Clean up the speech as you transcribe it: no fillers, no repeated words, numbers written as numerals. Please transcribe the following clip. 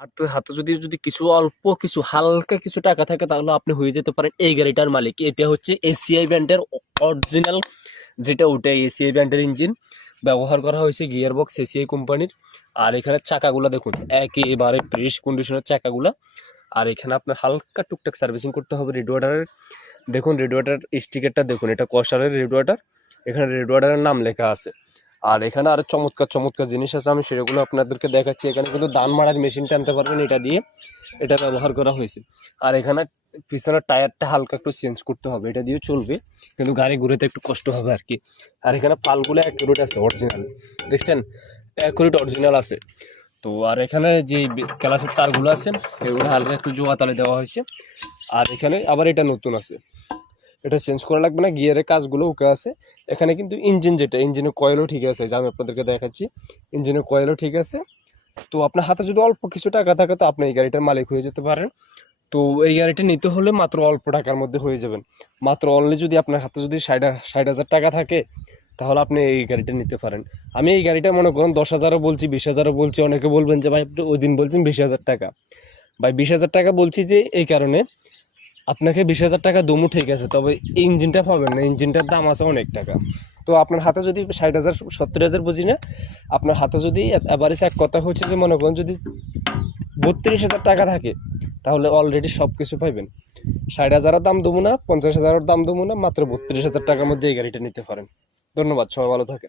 আর তো হাতে যদি যদি কিছু অল্প কিছু হালকা কিছু টাকা থাকে তাহলে আপনি হয়ে যেতে পারেন এই গাড়িটার মালিক। এটা হচ্ছে এসিআই ব্র্যান্ডের অরিজিনাল, যেটা ওটা এসিআই ব্র্যান্ডের ইঞ্জিন ব্যবহার করা হয়েছে, গিয়ার বক্স এসিআই কোম্পানির। আর এখানে চাকাগুলো দেখুন একেবারে ফ্রেশ কন্ডিশনের চাকাগুলো। আর এখানে আপনার হালকা টুকটাক সার্ভিসিং করতে হবে রেডিওয়াটারের। দেখুন রেডিওয়াটার স্টিকারটা দেখুন, এটা কসারের রেডিওয়াটার, এখানে রেডিওয়াটারের নাম লেখা আছে। আর এখানে আরো চমৎকার চমৎকার জিনিস আছে, আমি সেগুলো আপনাদেরকে দেখাচ্ছি। এখানে কিন্তু ধান মারার মেশিন টানতে পারবেন, এটা দিয়ে এটা ব্যবহার করা হয়েছে। আর এখানে পিছনের টায়ারটা হালকা একটু চেঞ্জ করতে হবে, এটা দিয়ে চলবে কিন্তু গাড়ি ঘুরেতে একটু কষ্ট হবে আর কি। আর এখানে পালগুলো অ্যাকুরেট আছে, অরিজিনাল, দেখছেন অ্যাকুরেট অরিজিনাল আছে। তো আর এখানে যে ক্লাসের তারগুলো আছে এগুলো হালকা একটু জোয়া তালে দেওয়া হয়েছে। আর এখানে আবার এটা নতুন আছে, এটা চেঞ্জ করা লাগবে না, গিয়ারের কাজগুলো ওকে আছে। এখানে কিন্তু ইঞ্জিন, যেটা ইঞ্জিনের কয়েলও ঠিক আছে, যে আমি আপনাদেরকে দেখাচ্ছি ইঞ্জিনের কয়েলও ঠিক আছে। তো আপনার হাতে যদি অল্প কিছু টাকা থাকে তো আপনি এই গাড়িটার মালিক হয়ে যেতে পারেন। তো এই গাড়িটা নিতে হলে মাত্র অল্প টাকার মধ্যে হয়ে যাবেন। মাত্র অনলি যদি আপনার হাতে যদি 60,000 টাকা থাকে তাহলে আপনি এই গাড়িটা নিতে পারেন। আমি এই গাড়িটা মনে করুন 10,000ও বলছি, 20,000ও বলছি। অনেকে বলবেন যে ভাই আপনি ওই দিন বলছেন 20,000 টাকা। ভাই 20,000 টাকা বলছি যে এই কারণে, আপনাকে 20,000 টাকা দমু ঠিক আছে, তবে ইঞ্জিনটা পাবেন না, ইঞ্জিনটার দাম আছে অনেক টাকা। তো আপনার হাতে যদি 60,000 70,000 বুঝি না, আপনার হাতে যদি অ্যাভারেজ এক কথা হচ্ছে যে মনে করেন যদি 32,000 টাকা থাকে তাহলে অলরেডি সব কিছু পাইবেন। 60,000-এর দাম দেবো না, 50,000-এর দাম দেবো না, মাত্র 32,000 টাকার মধ্যে এই গাড়িটা নিতে পারেন। ধন্যবাদ, সবাই ভালো থাকে।